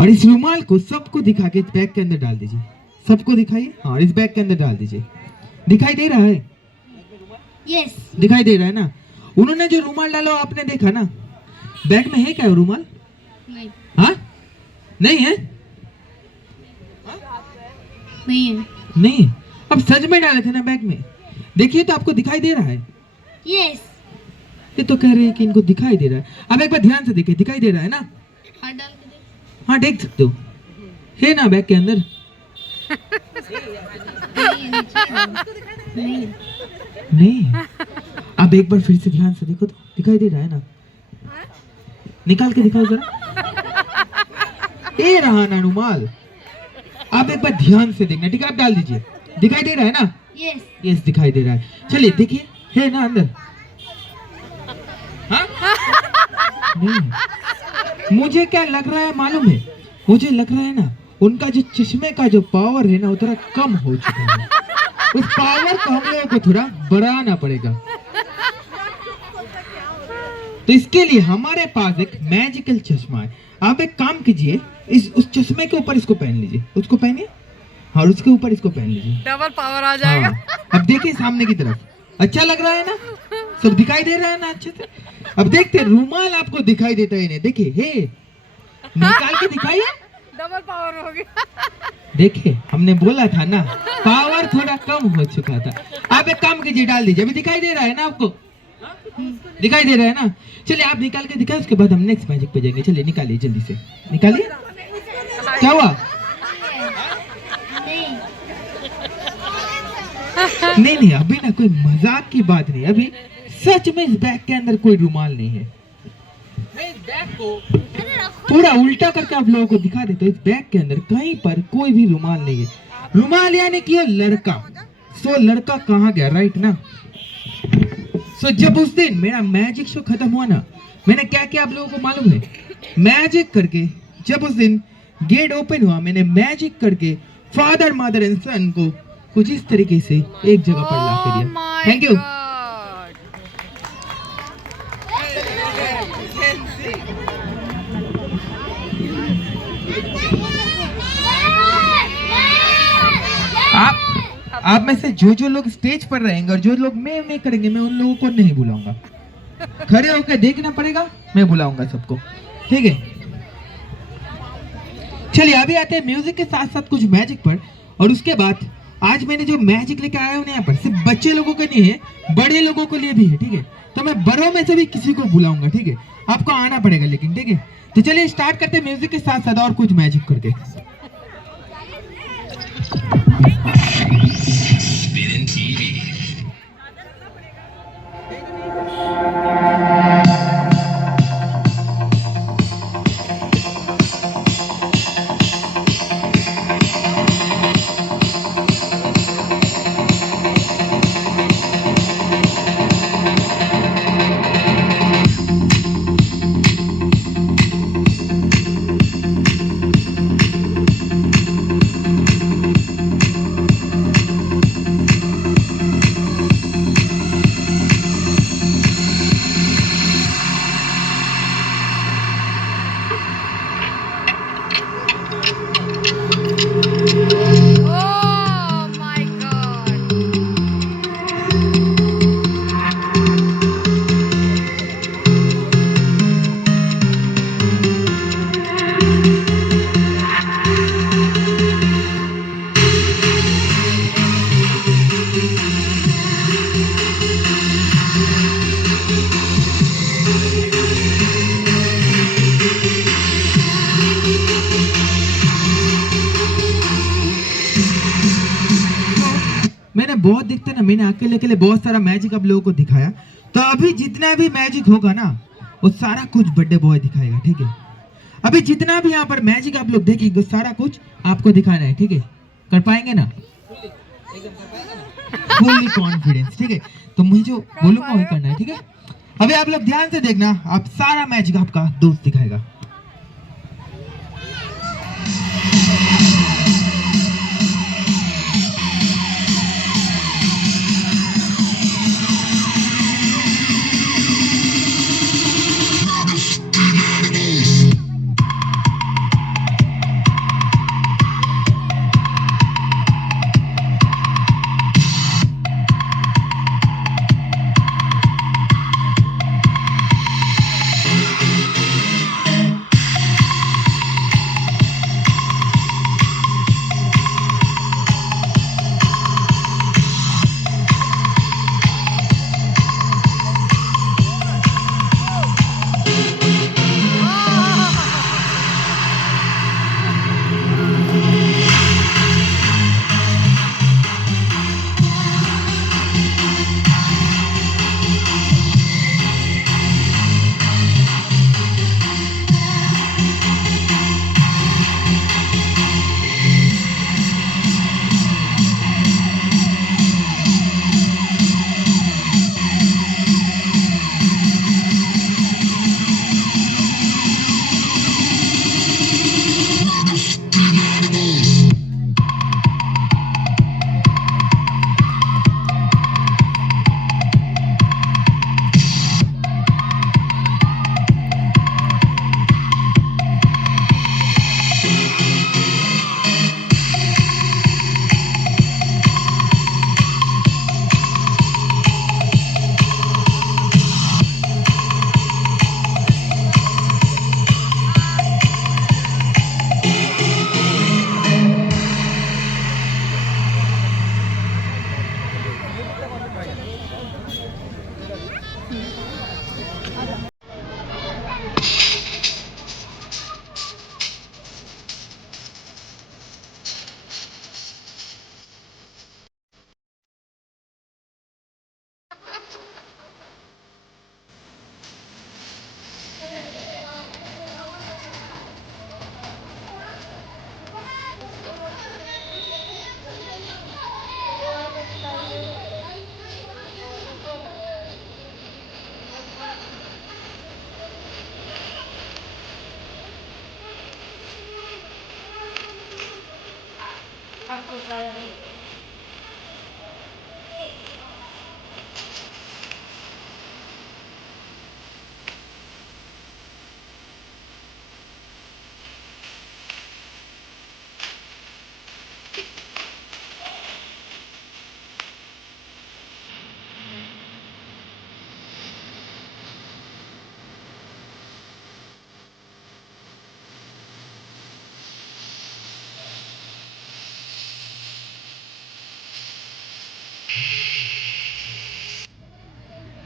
और इस रुमाल को सबको दिखा के बैग के अंदर डाल दीजिए। सबको दिखाइए। हाँ, इस बैग के अंदर डाल दीजिए। दिखाई दे रहा है? यस। दिखाई दे रहा है ना? उन्होंने जो रुमाल डाला आपने देखा ना? बैग में है क्या रुमाल? नहीं। हाँ, नहीं है? नहीं है। नहीं। अब सच में डाले थे ना बैग में? देखिए तो आपको दिखाई दे रहा है? यस। ये तो कह रहे हैं कि इनको दिखाई दे रहा है। अब एक बार ध्यान से देखिए, दिखाई दे रहा है ना? हाथ डाल के देख। हाँ, देख सकते हो। है ना बैग के अंदर? नहीं। नहीं। अब एक बार फिर से ध्यान से देखो तो दिखाई दे रहा है ना? निकाल के दिखाओ जरा। ये रहा ना रुमाल। आप एक बार ध्यान से देखना, ठीक है? आप डाल दीजिए। दिखाई दे रहा है ना? यस। यस, दिखाई दे रहा है। चलिए देखिए, है ना अंदर? हाँ? नहीं। मुझे क्या लग रहा है मालूम है? मुझे लग रहा है ना, उनका जो चश्मे का जो पावर है ना, वो थोड़ा कम हो चुका है। उस पावर को हम लोगों को थोड़ा बढ़ाना पड़ेगा। तो इसके लिए हमारे पास एक मैजिकल चश्मा है। आप एक काम कीजिए, उस चश्मे के ऊपर इसको पहन लीजिए। उसको पहनिए। हाँ, और उसके ऊपर इसको पहन लीजिए। डबल पावर आ जाएगा। हाँ। अब देखिए सामने की तरफ। अच्छा लग रहा है ना? सब दिखाई दे रहा है ना अच्छे से? अब देखते रुमाल आपको दिखाई देता है नहीं? देखिए, हे निकाल के दिखाइए। डबल पावर हो गया। देखिए, हमने बोला था ना, पावर थोड़ा कम हो चुका था। आप एक काम कीजिए, डाल दीजिए। अभी दिखाई दे रहा है ना आपको? दिखाई दे रहा है ना? चलिए आप निकाल के दिखाए, उसके बाद हम नेक्स्ट मैजिक पे जाएंगे। चलिए निकालिए, जल्दी से निकालिए। क्या हुआ? नहीं नहीं, अभी ना कोई मजाक की बात नहीं। अभी सच में इस बैग के अंदर कोई रुमाल नहीं है। मैं इस बैग को पूरा उल्टा करके आप लोगों को दिखा देता हूँ। इस बैग के अंदर कहीं पर कोई भी रुमाल नहीं है। रुमाल यानी कि ये लड़का। सो लड़का कहाँ गया? राइट ना? सो जब उस दिन मेरा मैजिक शो खत्म हुआ ना, मैंने क्या किया आप लोगों को मालूम है? मैजिक करके, जब उस दिन गेट ओपन हुआ, मैंने मैजिक करके फादर मदर एंड सन को कुछ इस तरीके से एक जगह पर ला के दिया। Thank you. आप में से जो लोग स्टेज पर रहेंगे और जो लोग मैं करेंगे, मैं उन लोगों को नहीं बुलाऊंगा। खड़े होकर देखना पड़ेगा, मैं बुलाऊंगा सबको। ठीक है? चलिए अभी आते हैं म्यूजिक के साथ साथ कुछ मैजिक पर। और उसके बाद आज मैंने जो मैजिक लेके आया हूँ यहाँ पर, सिर्फ बच्चे लोगों के नहीं है, बड़े लोगों के लिए भी है। ठीक है? तो मैं बड़ों में से भी किसी को बुलाऊंगा। ठीक है? आपको आना पड़ेगा लेकिन। ठीक है? तो चलिए स्टार्ट करते हैं म्यूजिक के साथ साथ और कुछ मैजिक करके। मैंने बहुत दिखते ना, मैंने अकेले अकेले बहुत सारा मैजिक आप लोगों को दिखाया। तो अभी जितना भी मैजिक होगा ना, वो सारा कुछ बर्थडे बॉय दिखाएगा। ठीक है? अभी जितना भी यहाँ पर मैजिक आप लोग देखेंगे, सारा कुछ आपको दिखाना है। ठीक है? कर पाएंगे ना? Fully confidence. ठीक है? तो मुझे जो बोलूंगा वही करना है। ठीक है? अभी आप लोग ध्यान से देखना, आप सारा मैजिक आपका दोस्त दिखाएगा।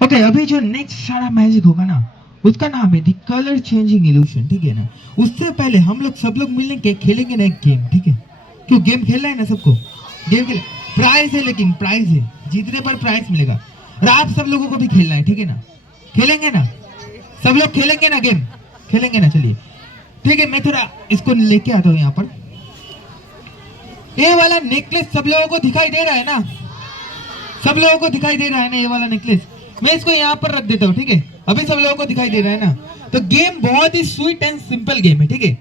ओके अभी जो नेक्स्ट सारा मैजिक होगा ना उसका नाम है द कलर चेंजिंग इल्यूशन, ठीक है ना। उससे पहले हम लोग सब लोग मिलने के खेलेंगे ना एक गेम, ठीक है। क्यों गेम खेलना है ना सबको, गेम खेल प्राइज है, लेकिन प्राइज है, जीतने पर प्राइज मिलेगा और आप सब लोगों को भी खेलना है, ठीक है ना। खेलेंगे ना सब लोग, खेलेंगे ना गेम, खेलेंगे ना, चलिए ठीक है। मैं थोड़ा इसको लेके आता हूँ यहाँ पर। ये वाला नेकलेस सब लोगों को दिखाई दे रहा है ना, सब लोगों को दिखाई दे रहा है ना ये वाला नेकलेस। मैं इसको यहाँ पर रख देता हूँ, ठीक है। अभी सब लोगों को दिखाई दे रहा है ना। तो गेम बहुत ही स्वीट एंड सिंपल गेम है, ठीक है।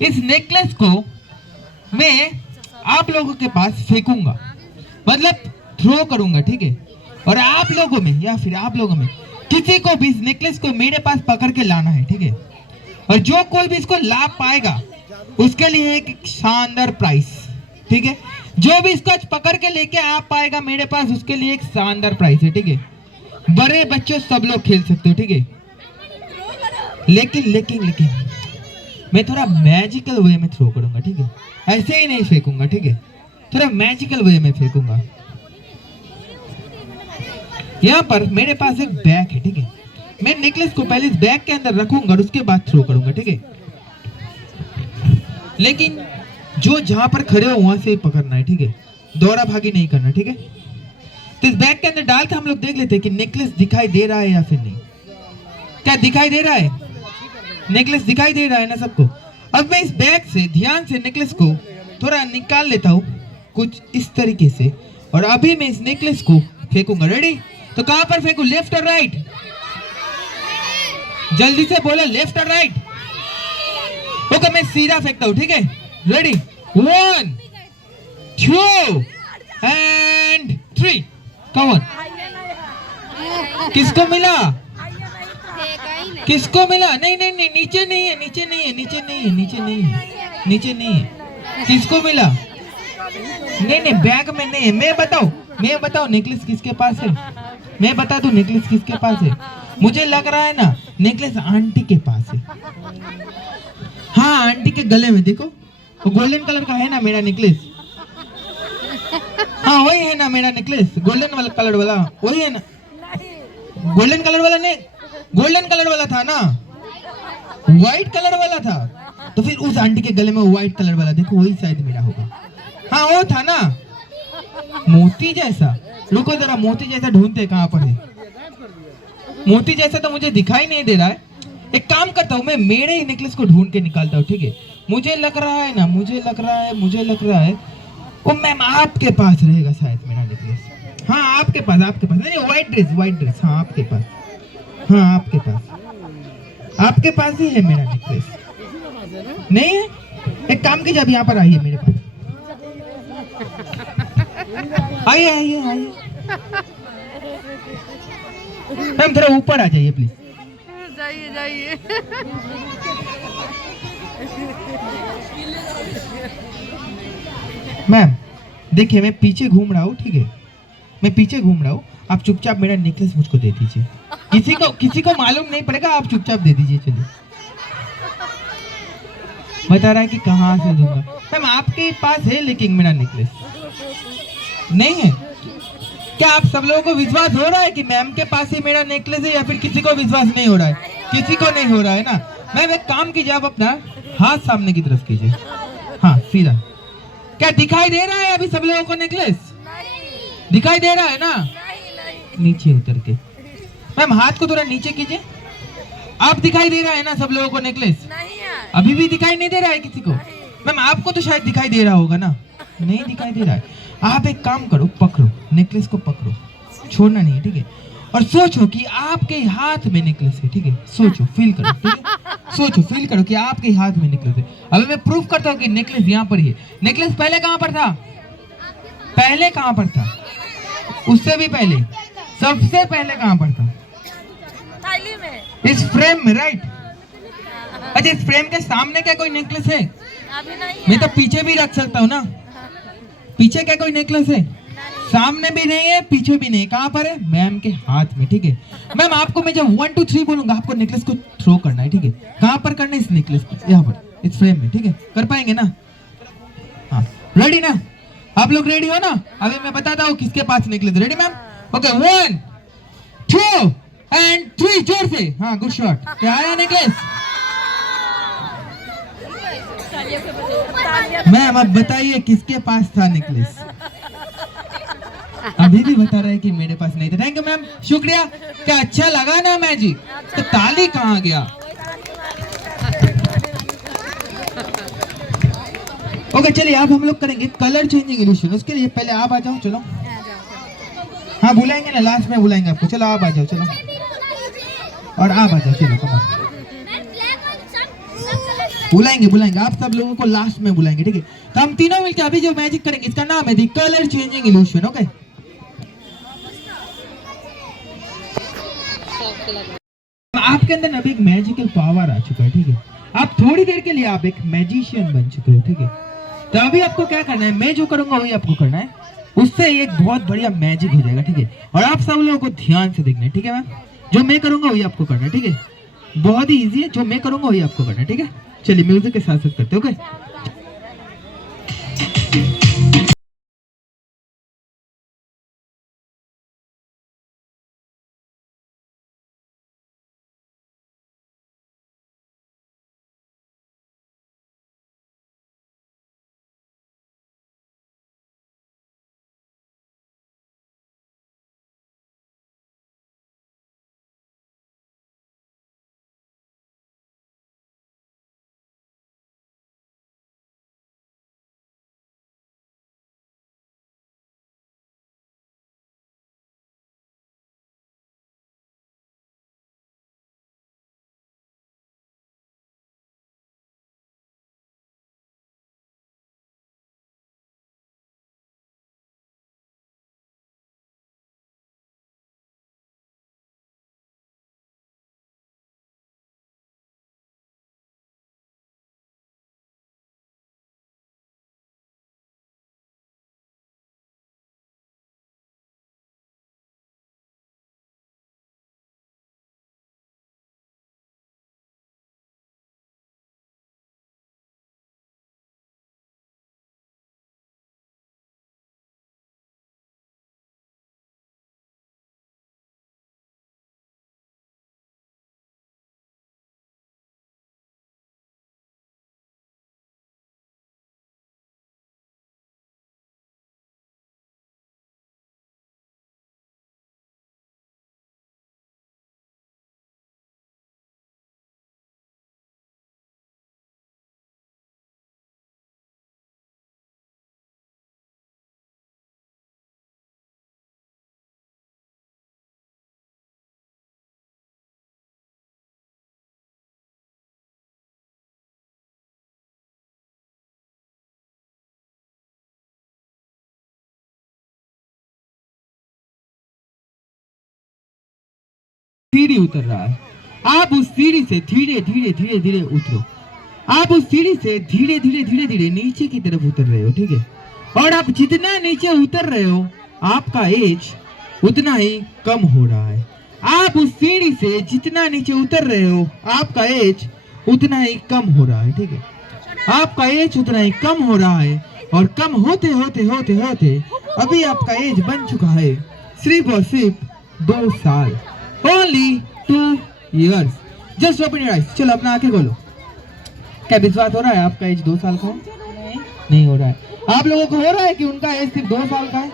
इस नेकलेस को मैं आप लोगों के पास फेंकूंगा, मतलब थ्रो करूंगा, ठीक है। और आप लोगों में या फिर आप लोगों में किसी को भी इस नेकलेस को मेरे पास पकड़ के लाना है, ठीक है। और जो कोई भी इसको ला पाएगा उसके लिए एक शानदार प्राइस, ठीक है। जो भी इसको पकड़ के लेके आ पाएगा मेरे पास उसके लिए एक शानदार प्राइस है, ठीक है। बड़े बच्चे सब लोग खेल सकते हो, ठीक है। लेकिन लेकिन लेकिन मैं थोड़ा मैजिकल वे में थ्रो करूंगा, ठीक है। ऐसे ही नहीं फेंकूंगा, ठीक है। थोड़ा मैजिकल वे में फेंकूंगा। यहाँ पर मेरे पास एक बैग है, ठीक है। मैं नेकलेस को पहले इस बैग के अंदर रखूंगा और उसके बाद थ्रो करूंगा, ठीक है। लेकिन जो जहां पर खड़े हो वहां से ही पकड़ना है, ठीक है। दौड़ा भागी नहीं करना, ठीक है। तो इस बैग के अंदर डाल के हम लोग देख लेते हैं कि नेकलेस दिखाई दे रहा है या फिर नहीं। क्या दिखाई दे रहा है? नेकलेस दिखाई दे रहा है ना सबको। अब मैं इस बैग से ध्यान से नेकलेस को थोड़ा निकाल लेता हूँ कुछ इस तरीके से, और अभी मैं इस नेकलेस को फेंकूंगा। रेडी? तो कहां पर फेंकूं, लेफ्ट और राइट? जल्दी से बोलो, लेफ्ट और राइट? ओके मैं सीधा फेंकता हूं, ठीक है। रेडी? 1 2 एंड 3। Come on. किसको मिला? किसको मिला? नहीं नहीं नहीं, नीचे नहीं है, नीचे नहीं है, नीचे नहीं है, नीचे नहीं है, नीचे नहीं है। किसको मिला? नहीं नहीं, बैग में नहीं है। मैं बताओ नेकलेस किसके पास है? मैं बता दूं नेकलेस किसके पास है? मुझे लग रहा है ना नेकलेस आंटी के पास है। हाँ आंटी के गले में देखो, वो गोल्डन कलर का है ना मेरा नेकलेस। हाँ वही है ना मेरा नेकलेस, गोल्डन वाला कलर वाला वही है ना। गोल्डन कलर वाला नहीं, गोल्डन कलर वाला था ना, व्हाइट कलर वाला था। तो फिर उस आंटी के गले में व्हाइट कलर वाला देखो, वही शायद मेरा होगा। हाँ वो था ना मोती जैसा। रुको जरा, मोती जैसा ढूंढते कहाँ पर है। मोती जैसा तो मुझे दिखाई नहीं दे रहा है। एक काम करता हूँ, मैं मेरे ही नेकलेस को ढूंढ के निकालता हूँ, ठीक है। मुझे लग रहा है ना, मुझे लग रहा है वो मैम आपके पास रहेगा शायद मेरा नेकलेस। हाँ आपके पास नहीं, व्हाइट ड्रेस, हाँ आपके पास, हाँ आपके पास ही है मेरा नेकलेस। नहीं है? एक काम कीजिए, अब यहाँ पर आइए मेरे पास, आइए मैम थोड़ा ऊपर आ जाइए प्लीज। जाइए मैम देखिए मैं पीछे घूम रहा हूँ, ठीक है। मैं पीछे घूम रहा हूँ, आप चुपचाप मेरा नेकलेस मुझको दे दीजिए। किसी को मालूम नहीं पड़ेगा, आप चुपचाप दे दीजिए। चलिए बता रहा है कि कहाँ से दूंगा। मैम आपके पास है लेकिन मेरा नेकलेस नहीं है। क्या आप सब लोगों को विश्वास हो रहा है कि मैम के पास ही मेरा नेकलेस है, या फिर किसी को विश्वास नहीं हो रहा है? किसी को नहीं हो रहा है ना। मैम एक काम कीजिए, आप अपना हाथ सामने की तरफ कीजिए। हाँ सीधा। क्या दिखाई दे रहा है अभी सब लोगों को नेकलेस? दिखाई दे रहा है ना? नीचे उतर के मैम हाथ को थोड़ा नीचे कीजिए। आप दिखाई दे रहा है ना सब लोगों को नेकलेस? अभी भी दिखाई नहीं दे रहा है किसी को? मैम आपको तो शायद दिखाई दे रहा होगा ना। नहीं दिखाई दे रहा है। आप एक काम करो, पकड़ो नेकलेस को, पकड़ो, छोड़ना नहीं है, ठीक है। और सोचो कि आपके हाथ में नेकलेस है, ठीक है। सोचो, फील करो, ठीक है। सोचो, फील करो कि आपके हाथ में नेकलेस है। अभी मैं प्रूफ करता हूँ कि नेकलेस यहाँ पर ही है। नेकलेस पहले कहाँ पर था? पहले कहाँ पर था? उससे भी पहले, सबसे पहले कहाँ पर था? थाली में। इस फ्रेम में, राइट? अच्छा, इस फ्रेम के सामने क्या कोई नेकलेस है? अभी नहीं है। मैं तो पीछे भी रख सकता हूँ ना। पीछे क्या कोई नेकलेस है? सामने भी नहीं है, पीछे भी नहीं। कहाँ पर है? मैम के हाथ में, ठीक है। मैम आपको मैं जब 1 2 3 बोलूंगा आपको नेकलेस को थ्रो करना है, ठीक है। कहाँ पर करना है? इस नेकलेस को, यहाँ पर, इस फ्रेम में, ठीक है। कर पाएंगे ना? हाँ, रेडी ना? आप लोग रेडी हो ना? अभी मैं बताता हूँ किसके पास necklace. Ready ma'am? Okay, 1 2 and 3, जोर से। हाँ, गुड शॉट। क्या आया नेकलेस? मैम अब बताइए किसके पास था नेकलेस? अभी भी बता रहे हैं कि मेरे पास नहीं था। थैंक यू मैम, शुक्रिया। क्या अच्छा लगा ना मैजिक? तो ताली कहाँ गया? ओके चलिए, अब हम लोग करेंगे कलर चेंजिंग इल्यूशन। उसके लिए पहले आप आ जाओ, चलो। हाँ बुलाएंगे ना, लास्ट में बुलाएंगे आपको। चलो आप आ जाओ, चलो। और आप आ जाओ, चलो कमाल। बुलाएंगे बुलाएंगे, आप सब लोगों को लास्ट में बुलाएंगे, ठीक है। तो हम तीनों मिलकर अभी जो मैजिक करेंगे इसका नाम है दी कलर चेंजिंग इल्यूशन। ओके, आपके अंदर अभी एक मैजिकल पावर आ चुका है, ठीक है। आप थोड़ी देर के लिए आप एक मैजिशियन बन चुके हो, ठीक है। तो अभी आपको क्या करना है, मैं जो करूंगा वही आपको करना है। उससे एक बहुत बढ़िया मैजिक हो जाएगा, ठीक है। और आप सब लोगों को ध्यान से देखना है, ठीक है मैम। जो मैं करूंगा वही आपको करना है, ठीक है। बहुत ही इजी है, जो मैं करूंगा वही आपको करना है, ठीक है। चलिए म्यूजिक के साथ साथ करते, ओके। सीढ़ी उतर रहा है, आप उस सीढ़ी से धीरे धीरे धीरे धीरे उतरो। आप उस सीढ़ी से धीरे धीरे धीरे धीरे नीचे की तरफ उतर रहे हो, ठीक है। और आप जितना नीचे उतर रहे हो आपका एज उतना ही कम हो रहा है। आप उस सीढ़ी से जितना नीचे उतर रहे हो आपका एज उतना ही कम हो रहा है, ठीक है। आपका एज उतना ही कम हो रहा है और कम होते होते होते होते अभी आपका एज बन चुका है सिर्फ और सिर्फ 2 साल। Only 2 years. Just open your eyes. चलो अपना आंखें खोलो। क्या विश्वास हो रहा है आपका एज 2 साल का? नहीं हो रहा है। आप लोगों को हो रहा है कि उनका एज सिर्फ 2 साल का है?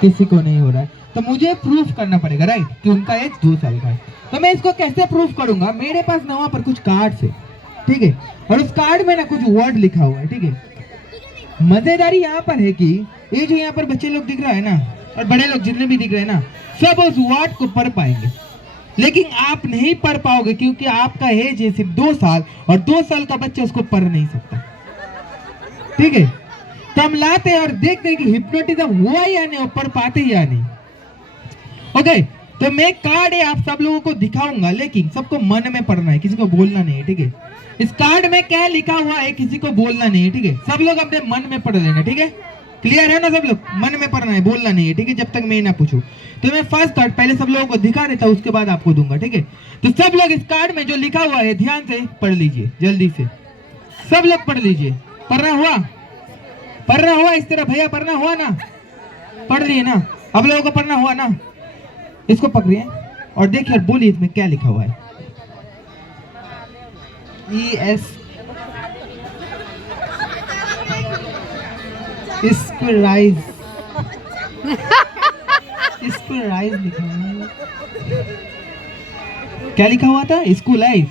किसी को नहीं हो रहा है। तो मुझे प्रूफ करना पड़ेगा, राइट, कि उनका एज 2 साल का है। तो मैं इसको कैसे प्रूफ करूंगा? मेरे पास ना वहाँ पर कुछ कार्ड्स है, ठीक है। और उस कार्ड में ना कुछ वर्ड लिखा हुआ है, ठीक है। मजेदारी यहाँ पर है कि ये जो यहाँ पर बच्चे लोग दिख रहा है ना, और बड़े लोग जितने भी दिख रहे हैं ना, सब उस वर्ड को पढ़ पाएंगे। लेकिन आप नहीं पढ़ पाओगे क्योंकि आपका एज है सिर्फ 2 साल और 2 साल का बच्चा उसको पढ़ नहीं सकता, ठीक है। तो हम लाते हैं और देखते हैं कि हिप्नोटिज्म हुआ या नहीं और पढ़ पाते या नहीं। ओके, तो मैं कार्ड है आप सब लोगों को दिखाऊंगा, लेकिन सबको मन में पढ़ना है, किसी को बोलना नहीं है, ठीक है। इस कार्ड में क्या लिखा हुआ है किसी को बोलना नहीं है, ठीक है। सब लोग अपने मन में पढ़ लेना, ठीक है। क्लियर है ना सब लोग? मन में पढ़ना है, बोलना नहीं है, ठीक है, जब तक मैं ना पूछूं। तो मैं फर्स्ट कार्ड पहले सब लोगों को दिखा देता हूं, उसके बाद आपको दूंगा, ठीक है। तो सब लोग इस कार्ड में जो लिखा हुआ है ध्यान से पढ़ लीजिए, जल्दी से सब लोग पढ़ लीजिए। पढ़ना हुआ? पढ़ना हुआ इस तरह भैया? पढ़ना हुआ ना? पढ़ लिए ना? अब लोगों को पढ़ना हुआ ना? इसको पकड़िए और देखिए और बोलिए इसमें क्या लिखा हुआ है। ES स्क्वायराइज लिखा हुआ है। क्या लिखा हुआ था? स्कूलाइज।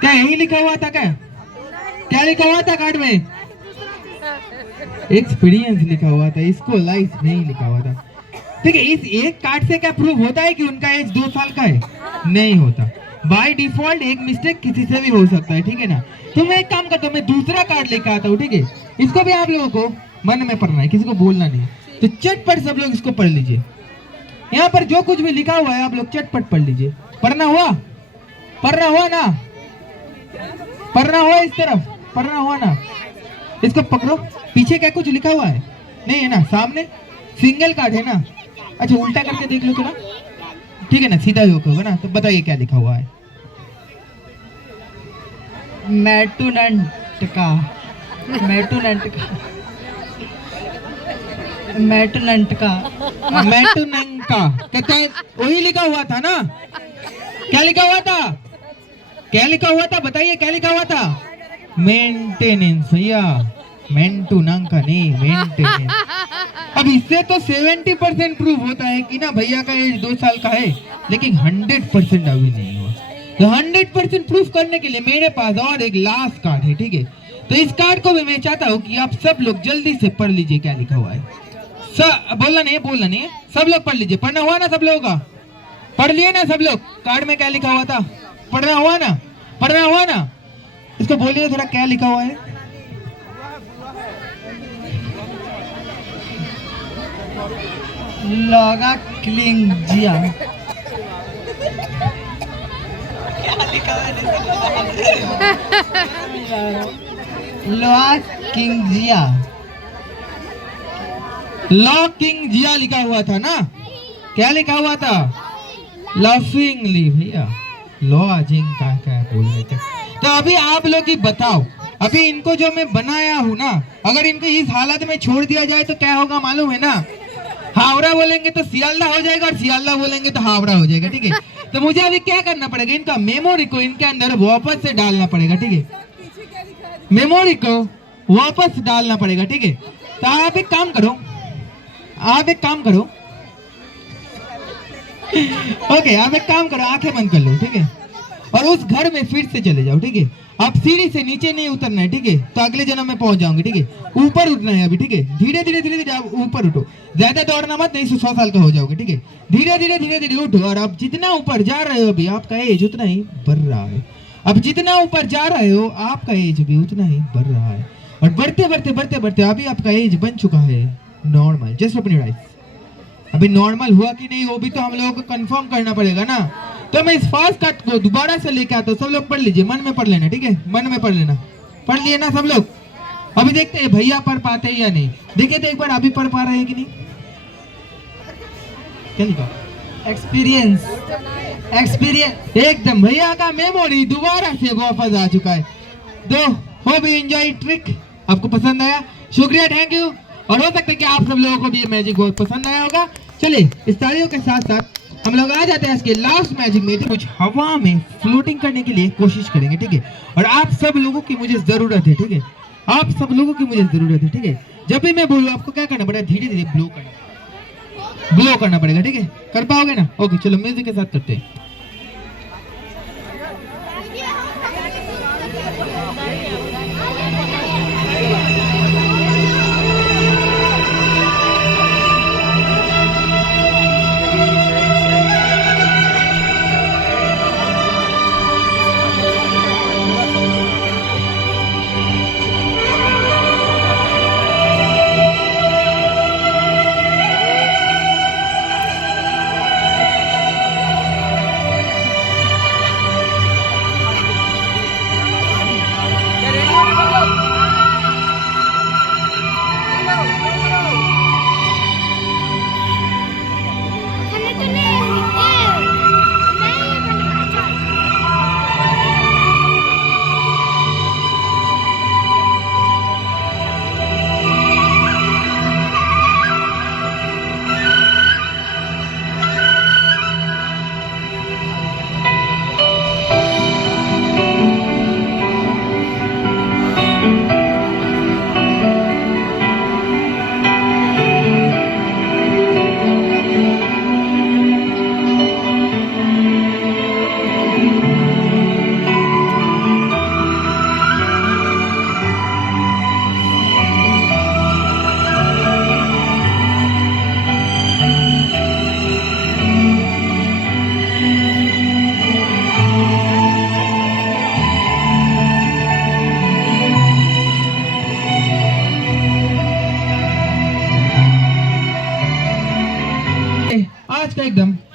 क्या यही लिखा हुआ था? क्या लिखा हुआ था कार्ड में? एक्सपीरियंस लिखा हुआ था, स्कूलाइज नहीं लिखा हुआ था, ठीक है। इस एक कार्ड से क्या प्रूव होता है कि उनका एज 2 साल का है? नहीं होता। बाय डिफॉल्ट एक मिस्टेक किसी से भी हो सकता है, ठीक है ना। तो मैं एक काम करता हूँ, मैं दूसरा कार्ड लेकर आता हूँ, ठीक है। इसको भी आप लोगों को मन में पढ़ना है, किसी को बोलना नहीं। तो चटपट सब लोग इसको पढ़ लीजिए। यहाँ पर जो कुछ भी लिखा हुआ है आप लोग चटपट पढ़ लीजिए। पढ़ना हुआ? पढ़ना हुआ ना? पढ़ना हुआ? इस तरफ पढ़ना हुआ ना? इसको पकड़ो। पीछे क्या कुछ लिखा हुआ है? नहीं है ना? सामने सिंगल कार्ड है ना? अच्छा उल्टा करके देख लो थोड़ा, ठीक है ना? सीधा ही होगा ना? तो बताइए क्या लिखा हुआ है? मैटुनंट का कहते हैं वही लिखा हुआ था ना? क्या लिखा हुआ था? क्या लिखा हुआ था? बताइए क्या लिखा हुआ था? मेंटेनेंस भैया, मेंटुनंका नहीं, मेंटेनेंस। अब इससे तो 70% प्रूव होता है कि ना भैया का एज 2 साल का है, लेकिन 100% अभी नहीं हुआ। तो 100% प्रूफ करने के लिए मेरे पास और एक लास्ट कार्ड है, ठीक है। तो इस कार्ड को भी मैं चाहता हूँ कि आप सब लोग जल्दी से पढ़ लीजिए क्या लिखा हुआ है। बोलना नहीं है, सब लोग पढ़ लीजिए। पढ़ना हुआ ना सब लोगों का? पढ़ लिए ना सब लोग? कार्ड में क्या लिखा हुआ था? पढ़ना हुआ ना? पढ़ना हुआ ना? इसको बोलिए थोड़ा क्या लिखा हुआ है? लोगा क्लिंजिया। लोआ किंगजिया। लॉकिंग जिया लिखा हुआ था ना? क्या लिखा हुआ था? लाफिंगली भैया, लॉजिंग का क्या बोल रहे थे। तो अभी आप लोग ही बताओ, अभी इनको जो मैं बनाया हूँ ना, अगर इनको इस हालत में छोड़ दिया जाए तो क्या होगा मालूम है ना? हावड़ा बोलेंगे तो सियालदा हो जाएगा और सियालदा बोलेंगे तो हावड़ा हो जाएगा, ठीक है। तो मुझे अभी क्या करना पड़ेगा? इनका मेमोरी को इनके अंदर वापस से डालना पड़ेगा, ठीक है। मेमोरी को वापस डालना पड़ेगा, ठीक है। तो आप एक काम करो, ओके, आप एक काम करो, आंखें बंद कर लो, ठीक है। और उस घर में फिर से चले जाओ, ठीक है। आप सीढ़ी से नीचे नहीं उतरना है, ठीक है। तो अगले जन्म में पहुंच जाओगे, ठीक है। ऊपर उठना है अभी, ठीक है। धीरे धीरे आप ऊपर उठो, ज्यादा दौड़ना मत, नहीं 100 साल का हो जाओगे, ठीक है। धीरे धीरे उठो और आप जितना ऊपर जा रहे हो अभी आपका एज उतना ही बढ़ रहा है। अब जितना ऊपर जा रहे हो आपका एज भी उतना ही बढ़ रहा है। और बढ़ते अभी आपका एज बन चुका है normal. Just open your eyes. अभी नॉर्मल हुआ कि नहीं वो भी तो हम लोगों को कंफर्म करना पड़ेगा ना। तो मैं इस फास्ट कट को दोबारा से लेके आता हूँ, सब लोग पढ़ लीजिए, मन में पढ़ लेना, ठीक है। मन में पढ़ लेना, पढ़ लिए ना सब लोग? अभी देखते हैं भैया पढ़ पाते हैं या नहीं। देखिए तो एक बार अभी पढ़ पा रहे हैं कि नहीं? क्या लिखा? एक्सपीरियंस एकदम भैया का मेमोरी दोबारा से वापस आ चुका है। तो होप यू एंजॉय ट्रिक, आपको पसंद आया, शुक्रिया, थैंक यू। और हो सकता है कि आप सब लोगों को भी ये मैजिक बहुत पसंद आया होगा। चलिए इस तालियों के साथ साथ हम लोग आ जाते हैं इसके लास्ट मैजिक में। कुछ हवा में फ्लोटिंग करने के लिए कोशिश करेंगे, ठीक है। और आप सब लोगों की मुझे जरूरत है, ठीक है। आप सब लोगों की मुझे जरूरत है, ठीक है। जब भी मैं बोलूँ आपको क्या करना पड़ेगा? धीरे धीरे ब्लो करना पड़ेगा, ठीक है। कर पाओगे ना? ओके, चलो म्यूजिक के साथ करते हैं।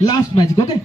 Last magic, okay?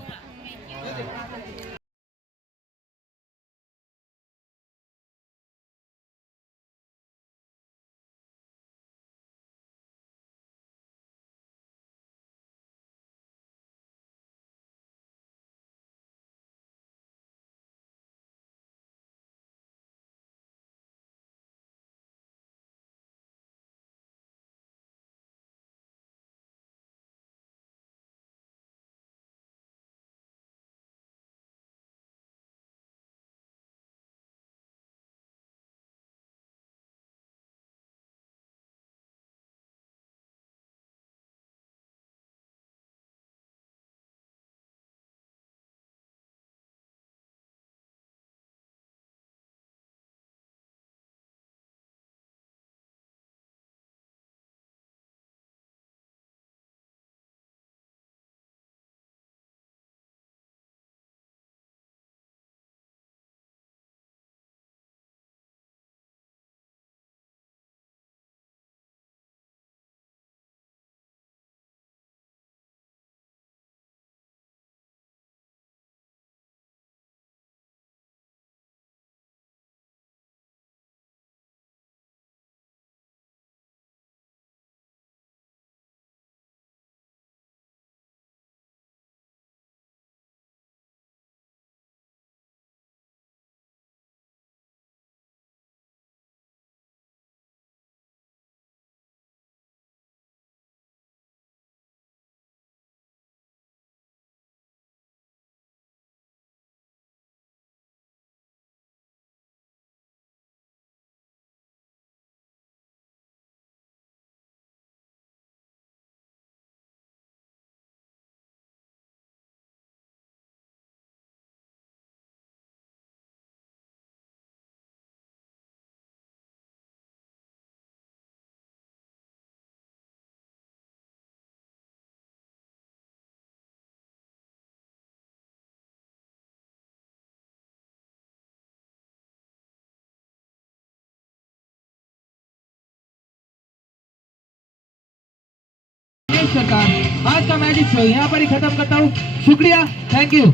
सरकार, आज का मैजिक शो यहाँ पर ही खत्म करता हूँ। शुक्रिया, थैंक यू।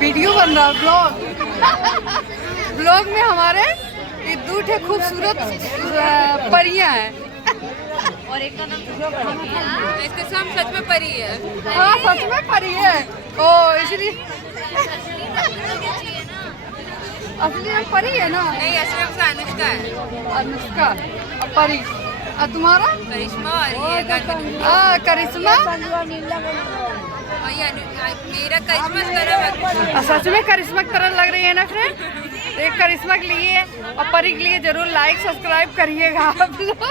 वीडियो बन रहा है, ब्लॉग में हमारे ये दो ठे खूबसूरत परियां हैं और एक का नाम इसका नाम सच में परी है। हाँ सच में परी है। ओ इसलिए असली में परी है ना? नहीं, असली में उसका अनुष्का है। अनुष्का और परी। और तुम्हारा? करिश्मा और ये करिश्मा। और ये मेरा करिश्मा तरह सच में करिश्मा की तरह लग रही है ना फ्रेंड? एक करिश्मा के लिए और परी के लिए जरूर लाइक सब्सक्राइब करिएगा आप लोग।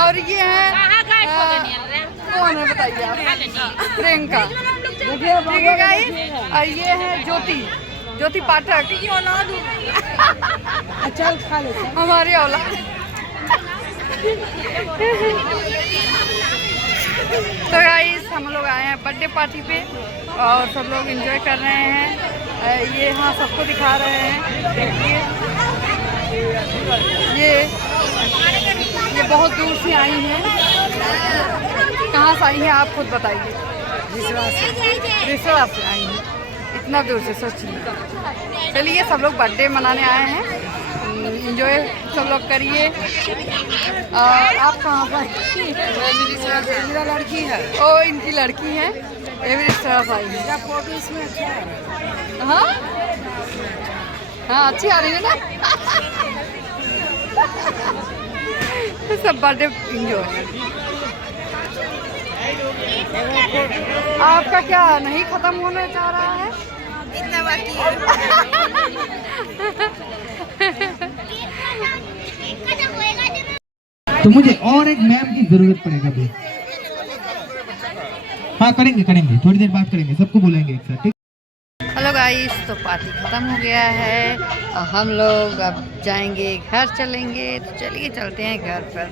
और ये है कौन है बताइए आप? प्रियंका, ठीक है गाइस। और ये है ज्योति पाठक। अच्छा खा लेते हैं हमारी औलाद। तो गाइस हम लोग आए हैं बर्थडे पार्टी पे और सब लोग एंजॉय कर रहे हैं। ये यहाँ सबको दिखा रहे हैं, देखिए। ये बहुत दूर से आई हैं। कहाँ से आई हैं आप खुद बताइए। रिसरा से आई हैं, इतना दूर से, सोचिए। चलिए सब लोग बर्थडे मनाने आए हैं, एंजॉय सब लोग करिए। और आप कहाँ पर? मेरा लड़की है। ओ इनकी लड़की है। ये भी रिश्ता आई है। फोटो इसमें अच्छा है। हाँ हाँ अच्छी आ रही है ना। सब बर्थडे एंजॉय। आपका क्या नहीं खत्म होने जा रहा है? इतना बाकी है। तो मुझे और एक मैम की जरूरत पड़ेगा अभी। हाँ करेंगे, थोड़ी देर बात करेंगे, सबको बुलाएंगे एक साथ, ठीक? हेलो गाइस, तो पार्टी खत्म हो गया है और हम लोग अब जाएंगे घर, चलेंगे। तो चलिए चलते हैं घर पर।